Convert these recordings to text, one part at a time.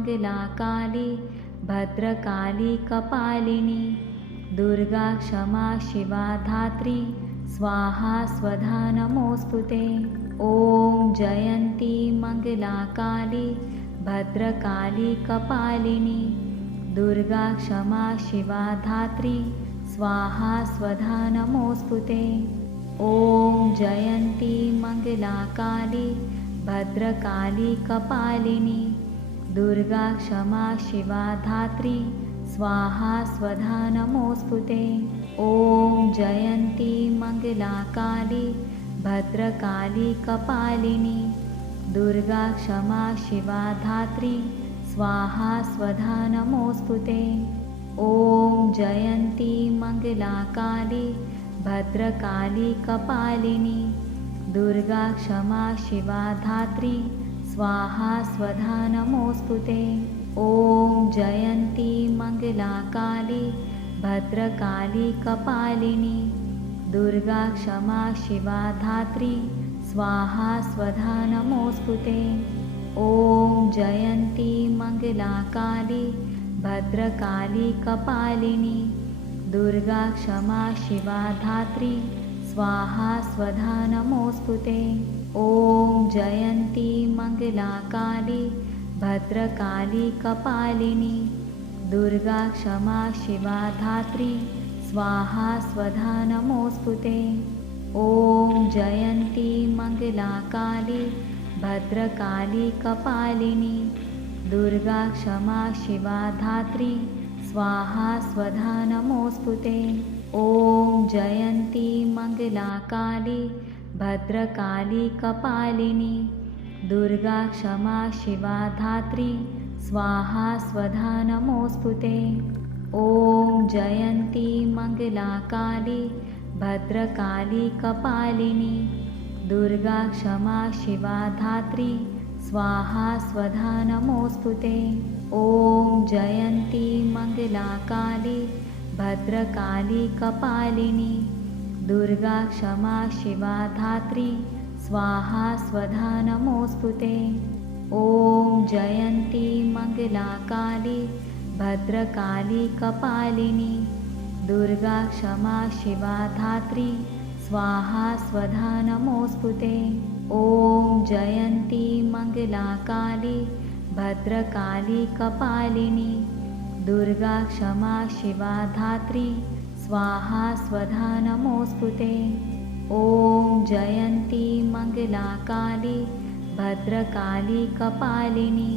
मङ्गलाकाली भद्रकाली कपालिनी दुर्गा क्षमा शिवा धात्री स्वाहा स्वधा नमोऽस्तुते। ॐ जयन्ती मङ्गलाकाली भद्रकाली कपालिनी दुर्गा क्षमा शिवा धात्री स्वाहा स्वधा नमोऽस्तुते। ॐ जयन्ती मङ्गलाकाली भद्रकाली कपालिनी दुर्गा क्षमा शिवा धात्री स्वाहा स्वधा नमोऽस्तुते। ॐ जयन्ती मङ्गलाकाली भद्रकाली कपालिनी दुर्गा क्षमा शिवा धात्री स्वाहा स्वधा नमोऽस्तुते। ॐ जयन्ती मङ्गलाकाली भद्रकाली कपालिनी दुर्गा क्षमा शिवा धात्री स्वाहा स्वधा नमोऽस्तुते। ॐ जयन्ती मङ्गलाकाली भद्रकाली कपालिनी दुर्गा क्षमा शिवा धात्री स्वाहा स्वधा नमोऽस्तुते। ॐ जयन्ती मङ्गलाकाली भद्रकाली कपालिनी दुर्गा क्षमा शिवा धात्री स्वाहा स्वधा नमोऽस्तुते। ॐ जयन्ती मङ्गलाकाली भद्रकाली कपालिनी दुर्गा क्षमा शिवा धात्री स्वाहा स्वधा नमोऽस्तुते। ॐ जयन्ती मङ्गलाकाली भद्रकाली कपालिनी दुर्गा क्षमा शिवा धात्री स्वाहा स्वधा नमोऽस्तुते। ॐ जयन्ती मङ्गलाकाली भद्रकाली कपालिनी दुर्गा क्षमा शिवा धात्री स्वाहा स्वधा नमोऽस्तुते। ॐ जयन्ती मङ्गलाकाली भद्रकाली कपालिनी दुर्गा क्षमा शिवा धात्री स्वाहा स्वधा नमोऽस्तुते। ॐ जयन्ती मङ्गलाकाली भद्रकाली कपालिनी दुर्गा क्षमा शिवा धात्री स्वाहा स्वधा नमोऽस्तुते। ॐ जयन्ती मङ्गलाकाली भद्रकाली कपालिनी दुर्गा क्षमा शिवा धात्री स्वाहा स्वधा नमोऽस्तुते। ॐ जयन्ती मङ्गलाकाली भद्रकाली कपालिनी दुर्गा क्षमा शिवा धात्री स्वाहा स्वधा नमोऽस्तुते। ॐ जयन्ती मङ्गलाकाली भद्रकाली कपालिनी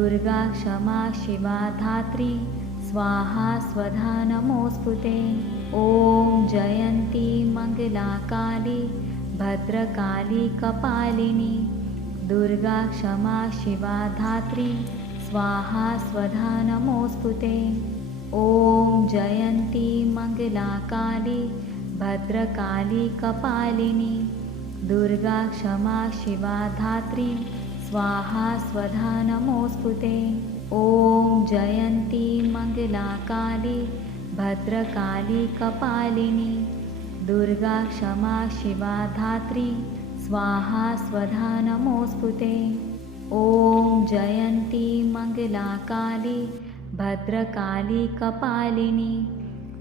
दुर्गा क्षमा शिवा धात्री स्वाहा स्वधा नमोऽस्तुते। ॐ जयन्ती मङ्गलाकाली भद्रकाली कपालिनी दुर्गा क्षमा शिवा धात्री स्वाहा स्वधा नमोऽस्तुते। ॐ जयन्ती मङ्गलाकाली भद्रकाली कपालिनी दुर्गा क्षमा शिवा धात्री स्वाहा स्वधा नमोऽस्तुते। ॐ जयन्ती मङ्गलाकाली भद्रकाली कपालिनी दुर्गा क्षमा शिवा धात्री स्वाहा स्वधा नमोऽस्तुते। ॐ जयन्ती मङ्गलाकाली भद्रकाली कपालिनी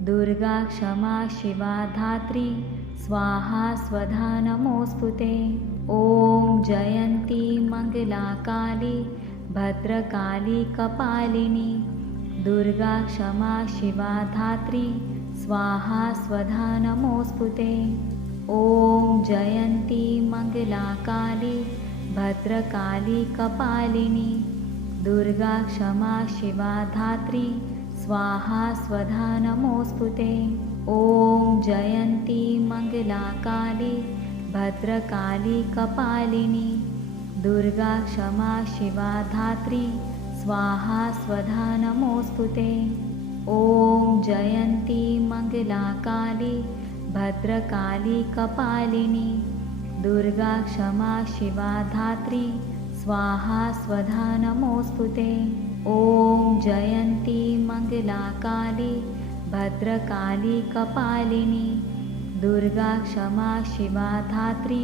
दुर्गा क्षमा शिवा धात्री स्वाहा स्वधा नमोऽस्तुते। ॐ जयन्ती मङ्गलाकाली भद्रकाली कपालिनी दुर्गा क्षमा शिवा धात्री स्वाहा स्वधा नमोऽस्तुते। ॐ जयन्ती मङ्गलाकाली भद्रकाली कपालिनी दुर्गा क्षमा शिवा धात्री स्वाहा स्वधा नमोऽस्तुते। ॐ जयन्ती मङ्गलाकाली भद्रकाली कपालिनी दुर्गा क्षमा शिवा धात्री स्वाहा स्वधा नमोऽस्तुते। ॐ जयन्ती मङ्गलाकाली भद्रकाली कपालिनी दुर्गा क्षमा शिवा धात्री स्वाहा स्वधा नमोऽस्तुते। ॐ जयन्ती मङ्गलाकाली भद्रकाली कपालिनी दुर्गा क्षमा शिवा धात्री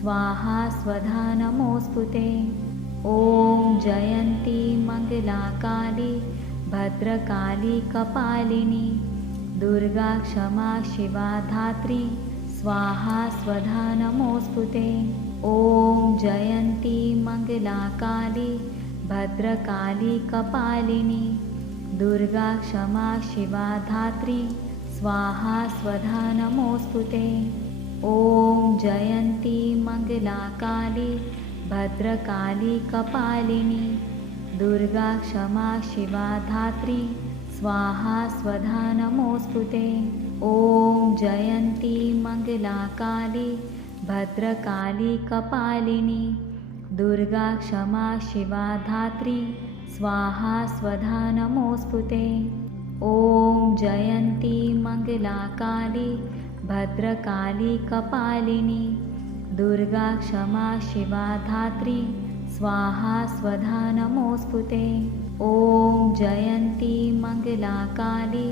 स्वाहा स्वधा नमोऽस्तुते। ॐ जयन्ती मङ्गला काली भद्रकाली कपालिनी दुर्गा क्षमा शिवा धात्री स्वाहा स्वधा नमोऽस्तु ते। ॐ जयन्ती मङ्गला काली भद्रकाली कपालिनी दुर्गा क्षमा शिवा धात्री स्वाहा स्वधा नमोऽस्तु ते। ॐ जयन्ती मङ्गला काली भद्रकाली कपालिनी दुर्गा क्षमा शिवा धात्री स्वाहा स्वधा नमोऽस्तु ते। ॐ जयन्ती मङ्गला काली भद्रकाली कपालिनी दुर्गा क्षमा शिवा धात्री स्वाहा स्वधा नमोऽस्तु ते। ॐ जयन्ती मङ्गला काली भद्रकाली कपालिनी दुर्गा क्षमा शिवा धात्री स्वाहा स्वधा नमोऽस्तु ते। ॐ जयन्ती मङ्गला काली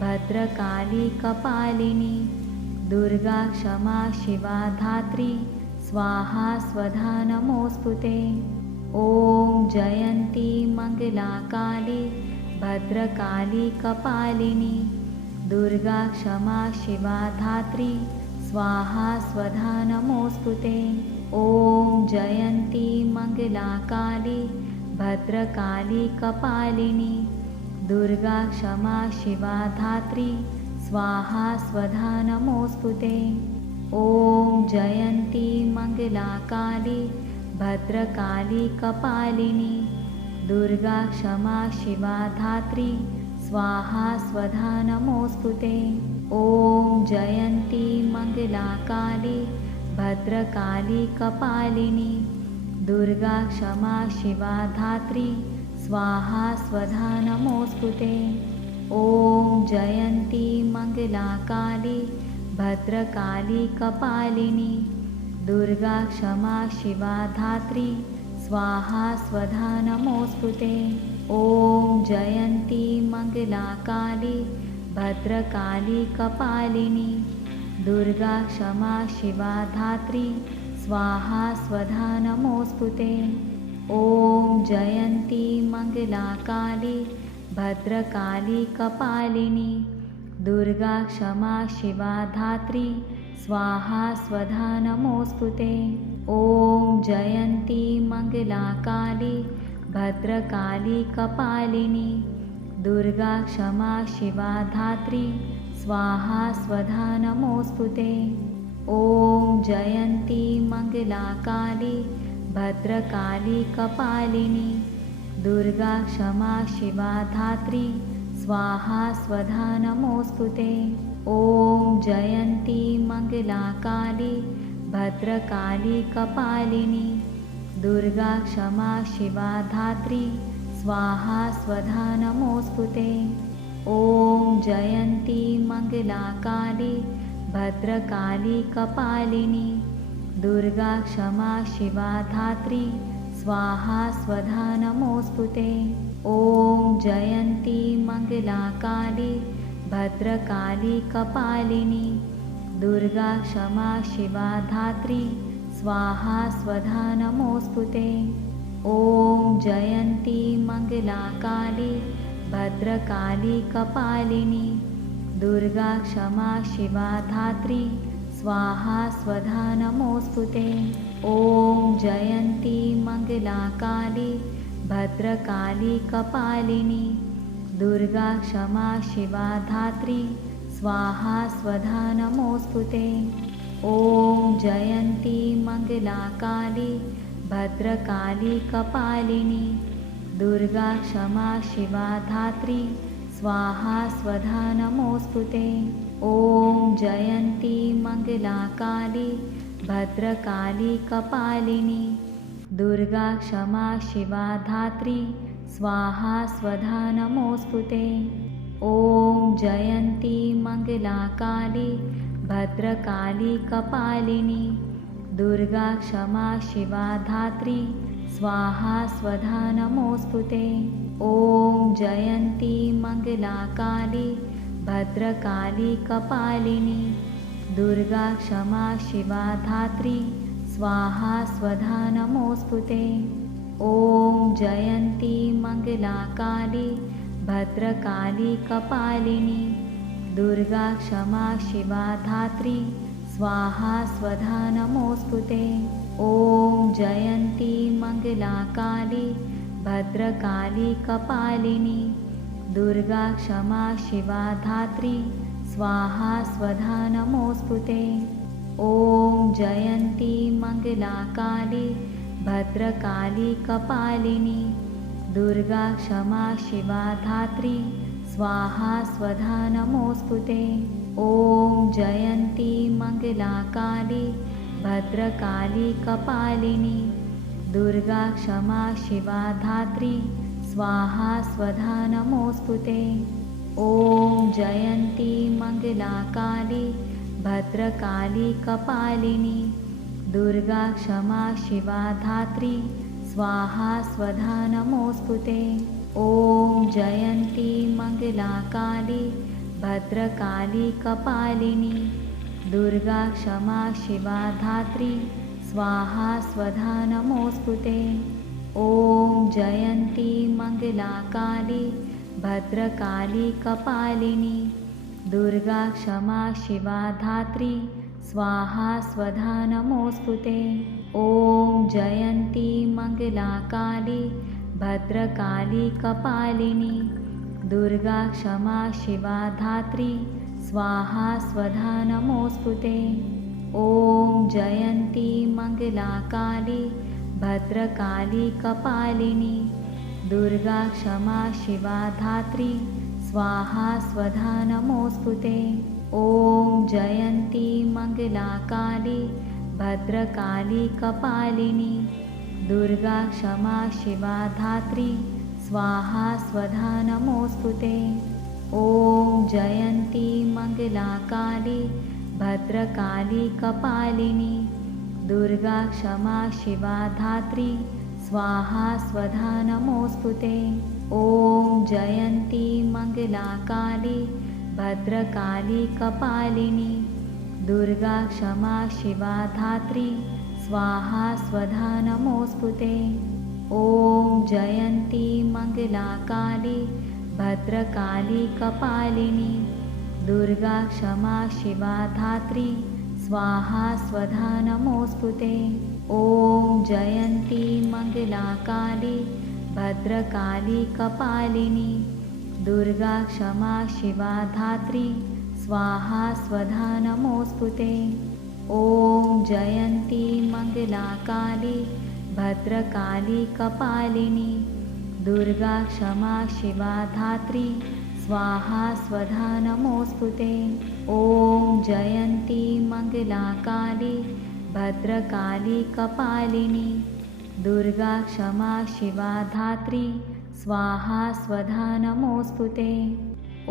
भद्रकाली कपालिनी दुर्गा क्षमा शिवा धात्री स्वाहा स्वधा नमोऽस्तु ते। ॐ जयन्ती मङ्गला काली भद्रकाली कपालिनी दुर्गा क्षमा शिवा धात्री स्वाहा स्वधा नमोऽस्तु ते। ॐ जयन्ती मङ्गला काली भद्रकाली कपालिनी दुर्गा क्षमा शिवा धात्री स्वाहा स्वधा नमोऽस्तु ते। ॐ जयन्ती मङ्गला काली भद्रकाली कपालिनी दुर्गा क्षमा शिवा धात्री स्वाहा स्वधा नमोऽस्तु ते। ॐ जयन्ती मङ्गला काली भद्रकाली कपालिनी दुर्गा क्षमा शिवा धात्री स्वाहा स्वधा नमोऽस्तु ते। ॐ जयन्ती मङ्गला काली भद्रकाली कपालिनी दुर्गा क्षमा शिवा धात्री स्वाहा स्वधा नमोऽस्तु ते। ॐ जयन्ती मङ्गला काली भद्रकाली कपालिनी दुर्गा क्षमा शिवा धात्री स्वाहा स्वधा नमोऽस्तु ते। ॐ जयन्ती मङ्गला काली भद्रकाली कपालिनी दुर्गा क्षमा शिवा धात्री स्वाहा स्वधा नमोऽस्तु ते। ॐ जयन्ती मङ्गला काली भद्रकाली कपालिनी दुर्गा क्षमा शिवा धात्री स्वाहा स्वधा नमोऽस्तु ते। ॐ जयन्ती मङ्गला काली भद्रकाली कपालिनी दुर्गा क्षमा शिवा धात्री स्वाहा स्वधा नमोऽस्तु ते। ॐ जयन्ती मङ्गला काली भद्रकाली कपालिनी दुर्गा क्षमा शिवा धात्री स्वाहा स्वधा नमोऽस्तु ते। ॐ जयन्ती मङ्गला काली भद्रकाली कपालिनी दुर्गा क्षमा शिवा धात्री स्वाहा स्वधा नमोऽस्तु ते। ॐ जयन्ती मङ्गला काली भद्रकाली कपालिनी दुर्गा क्षमा शिवा धात्री स्वाहा स्वधा नमोऽस्तु ते। ॐ जयन्ती मङ्गला काली भद्रकाली कपालिनी दुर्गा क्षमा शिवा धात्री स्वाहा स्वधा नमोऽस्तु ते। ॐ जयन्ती मङ्गला काली भद्रकाली कपालिनी दुर्गा क्षमा शिवा धात्री स्वाहा स्वधा नमोऽस्तु ते। ॐ जयन्ती मङ्गला काली भद्रकाली कपालिनी दुर्गा क्षमा शिवा धात्री स्वाहा स्वधा नमोऽस्तु ते। ॐ जयन्ती मङ्गला काली भद्रकाली कपालिनी दुर्गा क्षमा शिवा धात्री स्वाहा स्वधा नमोऽस्तु ते। ॐ जयन्ती मङ्गला काली भद्रकाली कपालिनी दुर्गा क्षमा शिवा धात्री स्वाहा स्वधा नमोऽस्तु ते। ॐ जयन्ती मङ्गला काली भद्रकाली कपालिनी दुर्गा क्षमा शिवा धात्री स्वाहा स्वधा नमोऽस्तु ते। ॐ जयन्ती मङ्गलाकाली भद्रकाली कपालिनी दुर्गा क्षमा शिवा धात्री स्वाहा स्वधा नमोऽस्तुते। ॐ जयन्ती मङ्गलाकाली भद्रकाली कपालिनी दुर्गा क्षमा शिवा धात्री स्वाहा स्वधा नमोऽस्तुते। ॐ जयन्ती मङ्गलाकाली भद्रकाली कपालिनी दुर्गा क्षमा शिवा धात्री स्वाहा स्वधा नमोऽस्तुते। ॐ जयन्ती मङ्गलाकाली भद्रकाली कपालिनी दुर्गा क्षमा शिवा धात्री स्वाहा स्वधा नमोऽस्तुते। ॐ जयन्ती मङ्गलाकाली भद्रकाली कपालिनी दुर्गा क्षमा शिवा धात्री स्वाहा स्वधा नमोऽस्तुते। ॐ जयन्ती मङ्गलाकाली भद्रकाली कपालिनी दुर्गा क्षमा शिवा धात्री स्वाहा स्वधा नमोऽस्तुते। ॐ जयन्ती मङ्गलाकाली भद्रकाली कपालिनी दुर्गा क्षमा शिवा धात्री स्वाहा स्वधा नमोऽस्तुते। ॐ जयन्ती मङ्गलाकाली भद्रकाली कपालिनी दुर्गा क्षमा शिवा धात्री स्वाहा स्वधा नमोऽस्तुते। ॐ जयन्ती मङ्गलाकाली भद्रकाली कपालिनी दुर्गा क्षमा शिवा धात्री स्वाहा स्वधा नमोऽस्तुते। ॐ जयन्ती मङ्गलाकाली भद्रकाली कपालिनी दुर्गा क्षमा शिवा धात्री स्वाहा स्वधा नमोऽस्तुते। ॐ जयन्ती मङ्गलाकाली भद्रकाली कपालिनी दुर्गा क्षमा शिवा धात्री स्वाहा स्वधा नमोऽस्तुते। ॐ जयन्ती मङ्गलाकाली भद्रकाली कपालिनी दुर्गा क्षमा शिवा धात्री स्वाहा स्वधा नमोऽस्तुते। ॐ जयन्ती मङ्गलाकाली भद्रकाली कपालिनी दुर्गा क्षमा शिवा धात्री स्वाहा स्वधा नमोऽस्तुते। ॐ जयन्ती मङ्गलाकाली भद्रकाली कपालिनी दुर्गा क्षमा शिवा धात्री स्वाहा स्वधा नमोऽस्तुते। ॐ जयन्ती मङ्गलाकाली भद्रकाली कपालिनी दुर्गा क्षमा शिवा धात्री स्वाहा स्वधा नमोऽस्तुते। ॐ जयन्ती मङ्गलाकाली भद्रकाली कपालिनी दुर्गा क्षमा शिवा धात्री स्वाहा स्वधा नमोऽस्तुते।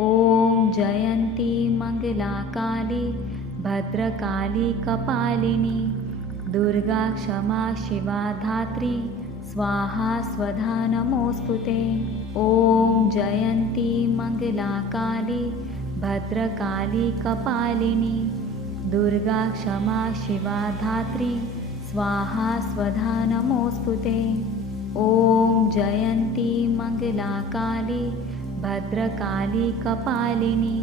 ॐ जयन्ती मङ्गलाकाली भद्रकाली कपालिनी दुर्गा क्षमा शिवा धात्री स्वाहा स्वधा नमोऽस्तुते। ॐ जयन्ती मङ्गलाकाली भद्रकाली कपालिनी दुर्गा क्षमा शिवा धात्री स्वाहा स्वधा नमोऽस्तुते। ॐ जयन्ती मङ्गलाकाली भद्रकाली कपालिनी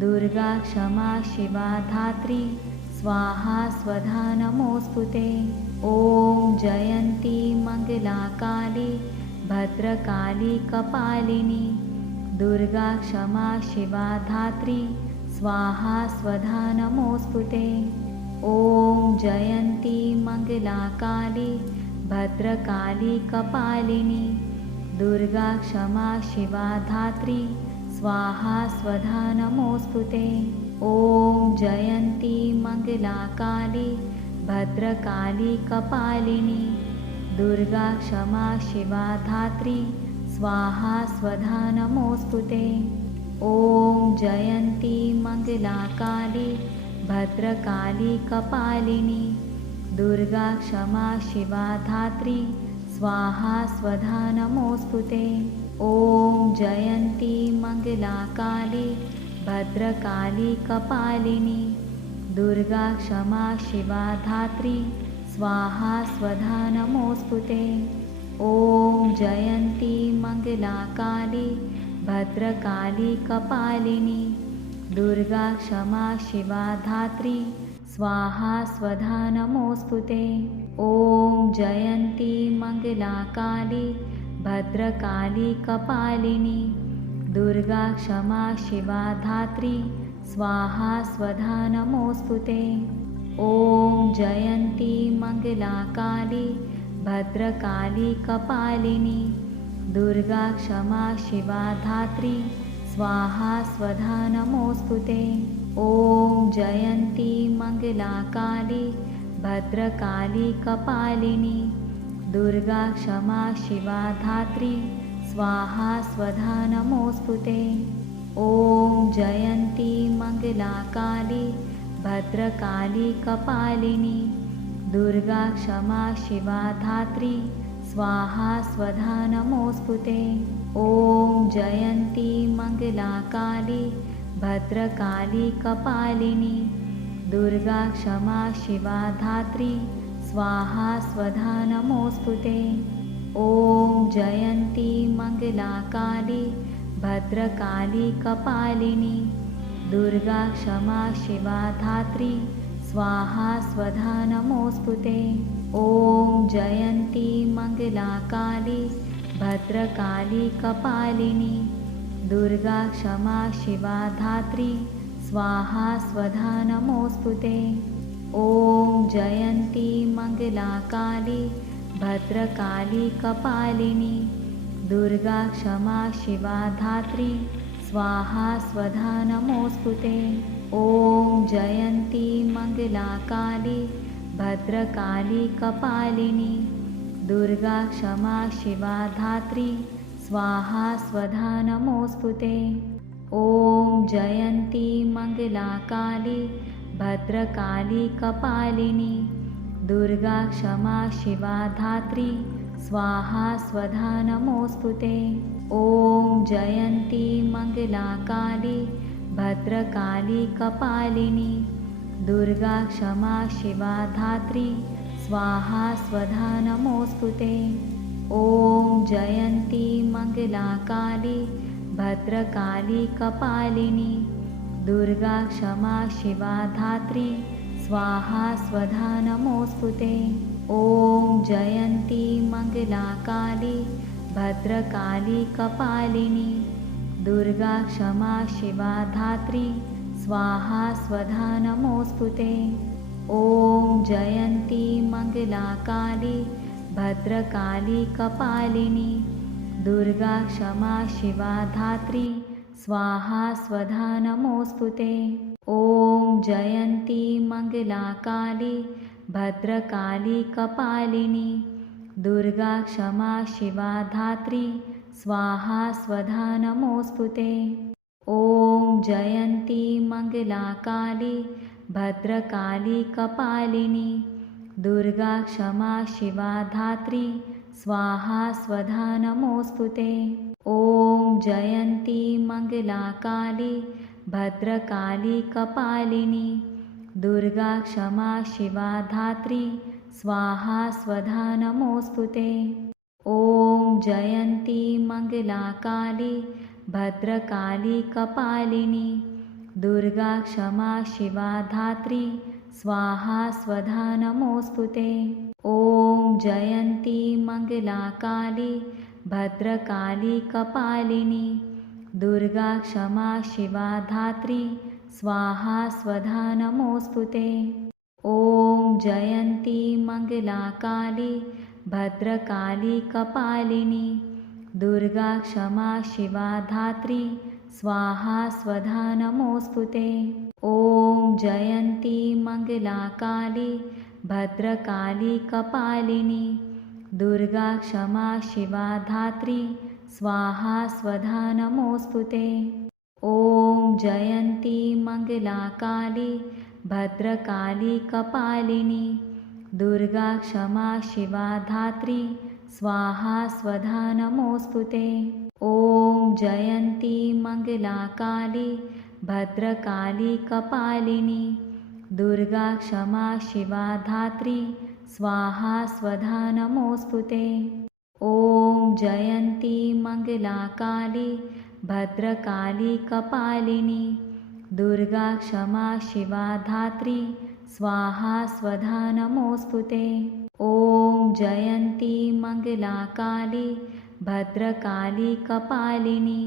दुर्गा क्षमा शिवा धात्री स्वाहा स्वधा नमोऽस्तुते। ॐ जयन्ती मङ्गलाकाली भद्रकाली कपालिनी दुर्गा क्षमा शिवा धात्री स्वाहा स्वधा नमोऽस्तुते। ॐ जयन्ती मङ्गलाकाली भद्रकाली कपालिनी दुर्गा क्षमा शिवा धात्री स्वाहा स्वधा नमोऽस्तुते। ॐ जयन्ती मङ्गलाकाली भद्रकाली कपालिनी दुर्गा क्षमा शिवा धात्री स्वाहा स्वधा नमोऽस्तुते। ॐ जयन्ती मङ्गलाकाली भद्रकाली कपालिनी दुर्गा क्षमा शिवा धात्री स्वाहा स्वधा नमोऽस्तुते। ॐ जयन्ती मङ्गलाकाली भद्रकाली कपालिनी दुर्गा क्षमा शिवा धात्री स्वाहा स्वधा नमोऽस्तुते। ॐ जयन्ती मङ्गलाकाली भद्रकाली कपालिनी दुर्गा क्षमा शिवा धात्री स्वाहा स्वधा नमोऽस्तुते। ॐ जयन्ती मङ्गलाकाली भद्रकाली कपालिनी दुर्गा क्षमा शिवा धात्री स्वाहा स्वधा नमोऽस्तुते। ॐ जयन्ती मङ्गलाकाली भद्रकाली कपालिनी दुर्गा क्षमा शिवा धात्री स्वाहा स्वधा नमोऽस्तुते। ॐ जयन्ती मङ्गलाकाली भद्रकाली कपालिनी दुर्गा क्षमा शिवा धात्री स्वाहा स्वधा नमोऽस्तुते। ॐ जयन्ती मङ्गलाकाली भद्रकाली कपालिनी दुर्गा क्षमा शिवा धात्री स्वाहा स्वधा नमोऽस्तुते। ॐ जयन्ती मङ्गलाकाली भद्रकाली कपालिनी दुर्गा क्षमा शिवा धात्री स्वाहा स्वधा नमोऽस्तुते। ॐ जयन्ती मङ्गलाकाली भद्रकाली कपालिनी दुर्गा क्षमा शिवा धात्री स्वाहा स्वधा नमोऽस्तुते। ॐ जयन्ती मङ्गलाकाली भद्रकाली कपालिनी दुर्गा क्षमा शिवा धात्री स्वाहा स्वधा नमोऽस्तुते। ॐ जयन्ती मङ्गलाकाली भद्रकाली कपालिनी दुर्गा क्षमा शिवा धात्री स्वाहा स्वधा नमोऽस्तुते। ॐ जयन्ती मङ्गलाकाली भद्रकाली कपालिनी दुर्गा क्षमा शिवा धात्री स्वाहा स्वधा नमोऽस्तुते। ॐ जयन्ती मङ्गलाकाली भद्रकाली कपालिनी दुर्गा क्षमा शिवा धात्री स्वाहा स्वधा नमोऽस्तुते। ॐ जयन्ती मङ्गलाकाली भद्रकाली कपालिनी दुर्गा क्षमा शिवा धात्री स्वाहा स्वधा नमोऽस्तुते। ॐ जयन्ती मङ्गलाकाली भद्रकाली कपालिनी दुर्गा क्षमा शिवा धात्री स्वाहा स्वधा नमोऽस्तुते। ॐ जयन्ती मङ्गलाकाली भद्रकाली कपालिनी दुर्गा क्षमा शिवा धात्री स्वाहा स्वधा नमोऽस्तुते। ॐ जयन्ती मङ्गलाकाली भद्रकाली कपालिनी दुर्गा क्षमा शिवा धात्री स्वाहा स्वधा नमोऽस्तुते। ॐ जयन्ती मङ्गलाकाली भद्रकाली कपालिनी दुर्गा क्षमा शिवा धात्री स्वाहा स्वधा नमोऽस्तुते। ॐ जयन्ती मङ्गलाकाली भद्रकाली कपालिनी दुर्गा क्षमा शिवा धात्री स्वाहा स्वधा नमोऽस्तुते। ॐ जयन्ती मङ्गलाकाली भद्रकाली कपालिनी दुर्गा क्षमा शिवा धात्री स्वाहा स्वधा नमोऽस्तुते। ॐ जयन्ती मङ्गलाकाली भद्रकाली कपालिनी दुर्गा क्षमा शिवा धात्री स्वाहा स्वधा नमोऽस्तुते। ॐ जयन्ती मङ्गलाकाली भद्रकाली कपालिनी दुर्गा क्षमा शिवा धात्री स्वाहा स्वधा नमोऽस्तुते। ॐ जयन्ती मङ्गलाकाली भद्रकाली कपालिनी दुर्गा क्षमा शिवा धात्री स्वाहा स्वधा नमोऽस्तुते। ॐ जयन्ती मङ्गलाकाली भद्रकाली कपालिनी दुर्गा क्षमा शिवा धात्री स्वाहा स्वधा नमोऽस्तुते। ॐ जयन्ती मङ्गलाकाली भद्रकाली कपालिनी दुर्गा क्षमा शिवा धात्री स्वाहा स्वधा नमोऽस्तुते। ॐ जयन्ती मङ्गलाकाली भद्रकाली कपालिनी दुर्गा क्षमा शिवा धात्री स्वाहा स्वधा नमोऽस्तुते। ॐ जयन्ती मङ्गला काली भद्रकाली कपालिनी दुर्गा क्षमा शिवा धात्री स्वाहा स्वधा नमोऽस्तु ते। ॐ जयन्ती मङ्गला काली भद्रकाली कपालिनी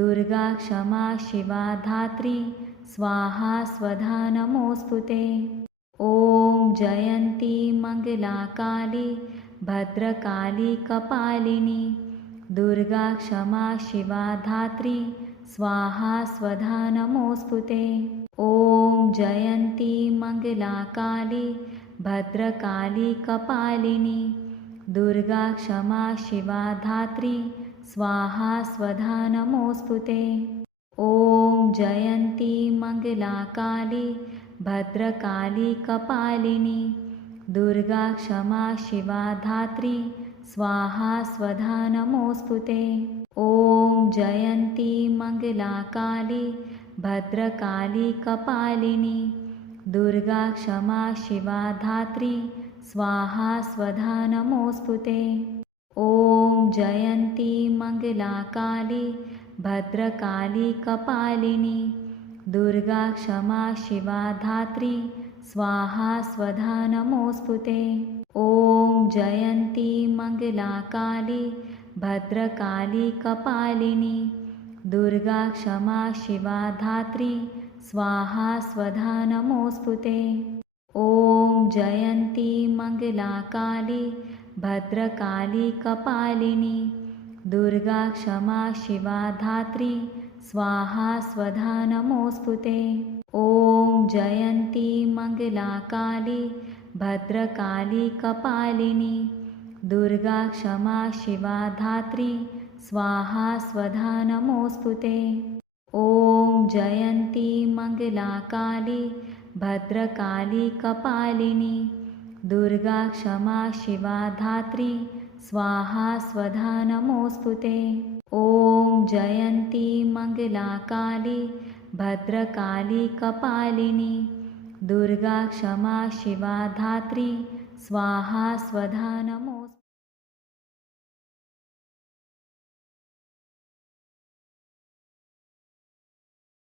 दुर्गा क्षमा शिवा धात्री स्वाहा स्वधा नमोऽस्तु ते। ॐ जयन्ती मङ्गला काली भद्रकाली कपालिनी दुर्गा क्षमा शिवा धात्री स्वाहा स्वधा नमोऽस्तु ते। ॐ जयन्ती मङ्गला काली भद्रकाली कपालिनी दुर्गा क्षमा शिवा धात्री स्वाहा स्वधा नमोऽस्तु ते। ॐ जयन्ती मङ्गला काली भद्रकाली कपालिनी दुर्गा क्षमा शिवा धात्री स्वाहा स्वधा नमोऽस्तु ते। ॐ जयन्ती मङ्गला काली भद्रकाली कपालिनी दुर्गा क्षमा शिवा धात्री स्वाहा स्वधा नमोऽस्तु ते। ॐ जयन्ती मङ्गला काली भद्रकाली कपालिनी दुर्गा क्षमा शिवा धात्री स्वाहा स्वधा नमोऽस्तु ते। ॐ जयन्ती मङ्गला काली भद्रकाली कपालिनी दुर्गा क्षमा शिवा धात्री स्वाहा स्वधा नमोऽस्तु ते। ॐ जयन्ती मङ्गला काली भद्रकाली कपालिनी दुर्गा क्षमा शिवा धात्री स्वाहा स्वधा नमोऽस्तु ते। ॐ जयन्ती मङ्गला काली भद्रकाली कपालिनी दुर्गा क्षमा शिवा धात्री स्वाहा स्वधा नमोऽस्तु ते। ॐ जयन्ती मङ्गला काली भद्रकाली कपालिनी दुर्गा क्षमा शिवा धात्री स्वाहा स्वधा नमोऽस्तु ते। ॐ जयन्ती मङ्गला काली भद्रकाली कपालिनी दुर्गा क्षमा शिवा धात्री स्वाहा स्वधा नमोऽस्तु।